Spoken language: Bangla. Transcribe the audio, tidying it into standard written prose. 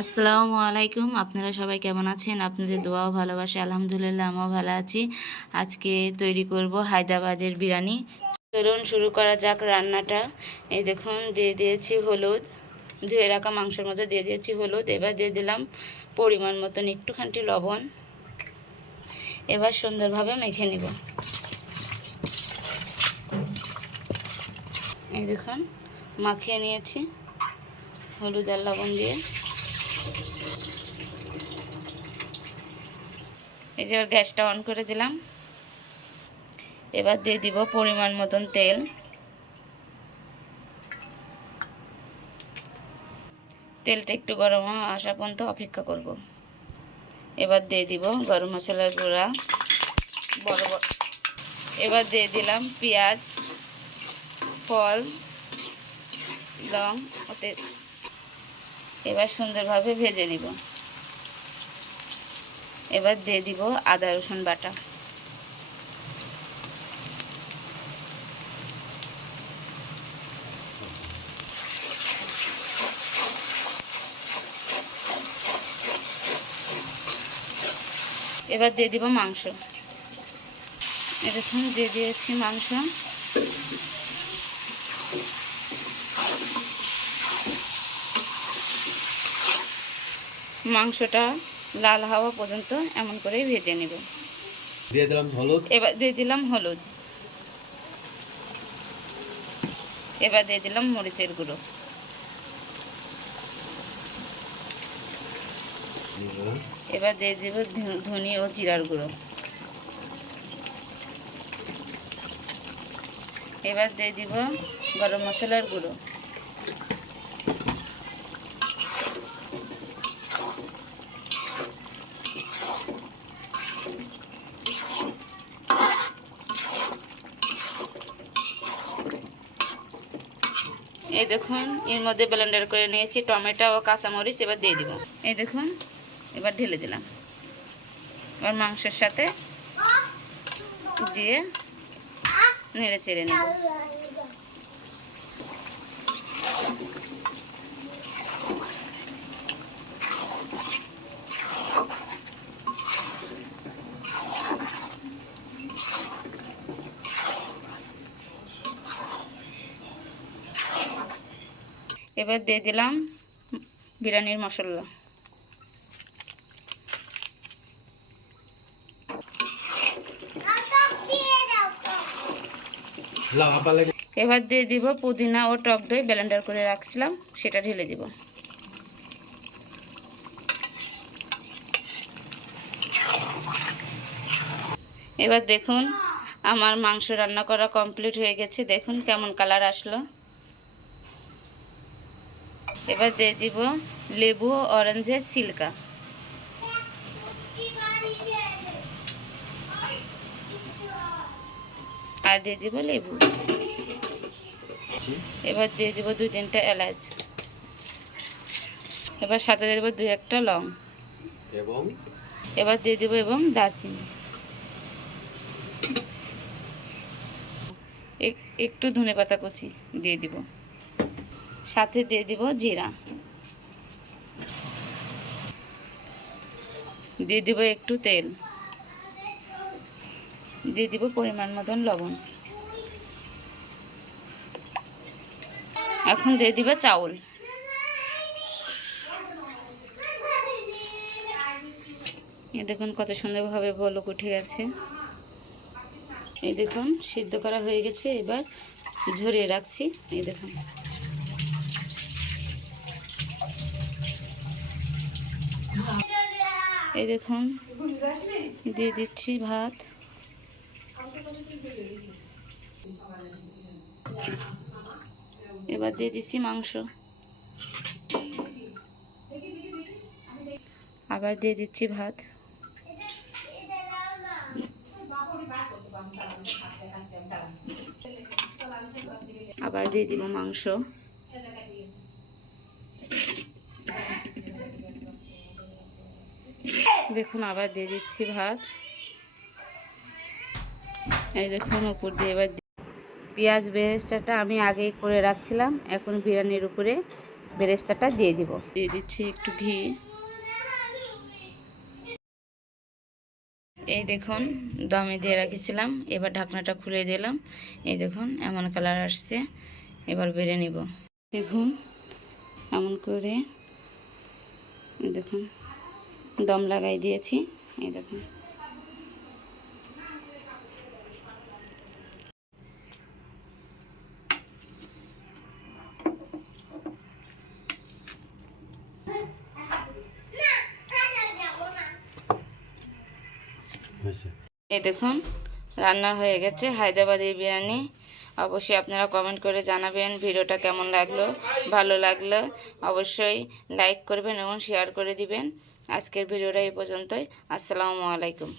আসসালামু আলাইকুম। আপনারা সবাই কেমন আছেন? আপনাদের দোয়া ও ভালোবাসা আলহামদুলিল্লাহ আমিও ভালো আছি। আজকে তৈরি করব হায়দ্রাবাদের বিরিয়ানি। চলুন শুরু করা যাক রান্নাটা। এই দেখুন দিয়ে দিয়েছি হলুদ, ধুয়ে রাখা মাংসের মধ্যে দিয়ে দিয়েছি হলুদ। এবার দিয়ে দিলাম পরিমাণ মতন একটুখানি লবণ। এবার সুন্দরভাবে মেখে নিব। এই দেখুন মাখিয়ে নিয়েছি হলুদ আর লবণ দিয়ে। এই যে গ্যাসটা অন করে দিলাম। এবার দিয়ে দিব পরিমাণ মতন তেল। তেলটা একটু গরম আসা পর্যন্ত অপেক্ষা করব। এবার দিয়ে দিব গরম মশলার গুঁড়া বড় বড়। এবার দিয়ে দিলাম পেঁয়াজ, ফল, লং ওতে। এবার সুন্দরভাবে ভেজে নিব। এবার দিয়ে দিব আদা রসুন বাটা। এবার দিয়ে দিব মাংস। এরকম দিয়ে দিয়েছি মাংস। মাংসটা লাল হওয়া পর্যন্ত এমন করেই ভেজে নেব। দিয়ে দিলাম হলুদ। এবার দিয়ে দিলাম হলুদ। এবার দিয়ে দিলাম মরিচের গুঁড়ো। এবার দিয়ে দেব ধনে ও জিরার গুঁড়ো। এবার দিয়ে দিব গরম মশলার গুঁড়ো। এই দেখুন এর মধ্যে ব্লেন্ডার করে নিয়েছি টমেটো ও কাঁচামরিচ। এবার দিয়ে দিব। এই দেখুন এবার ঢেলে দিলাম। এবার মাংসের সাথে দিয়ে নেড়ে চেড়ে নেব। এবার দিয়ে দিলাম বিরিয়ানির মশলা। এবার দিয়ে দিব পুদিনা ও টক দই ব্লেন্ডার করে রাখছিলাম, সেটা ঢেলে দিব। এবার দেখুন আমার মাংস রান্না করা কমপ্লিট হয়ে গেছে। দেখুন কেমন কালার আসলো। এবার দিয়ে দিব লেবু ও অরেঞ্জের সিল্কা। আর দিয়ে দিব লেবু। এবার দিয়ে দিব 2-3টা এলাচ। এবার সাথে দিয়ে দেবো 2-1টা লং এবং এবার দিয়ে দেবো এবং দারচিনি। একটু ধনেপাতা কুচি দিয়ে দিব। সাথে দিয়ে দিব জিরা। দিয়ে দিব একটু তেল। দিয়ে দিব পরিমাণ মতন লবণ। এখন দিয়ে দিব চাউল। এই দেখুন কত সুন্দরভাবে বলক উঠে গেছে। এই দেখুন সিদ্ধ করা হয়ে গেছে। এবার ঝরিয়ে রাখছি। এই দেখুন এই দেখুন দিয়ে দিচ্ছি ভাত। এবার দিয়ে দিচ্ছি মাংস। আবার দিয়ে দিচ্ছি ভাত। আবার দিয়ে দিব মাংস। দেখুন আবার দিয়ে দিচ্ছি ভাত। এই দেখুন উপর দিয়ে এবার পেঁয়াজ বেরেস্তাটা আমি আগেই করে রাখছিলাম, এখন বিরিয়ানির উপরে বেরেস্তাটা দিয়ে দিব। দিয়ে দিচ্ছি একটু ঘি। এই দেখুন দমে দিয়ে রেখেছিলাম, এবার ঢাকনাটা খুলে দিলাম। এই দেখুন এমন কালার আসছে, এবার বেড়ে নিব। দেখুন এমন করে দেখুন দম লাগাই দিয়েছি। এই দেখুন হয়েছে। এই দেখুন রান্না হয়ে গেছে হায়দ্রাবাদি বিরিয়ানি। অবশ্যই আপনারা কমেন্ট করে জানাবেন ভিডিওটা কেমন লাগলো। ভালো লাগলে অবশ্যই লাইক করবেন এবং শেয়ার করে দিবেন। আজকের ভিডিওটা এই পর্যন্তই। আসসালামু আলাইকুম।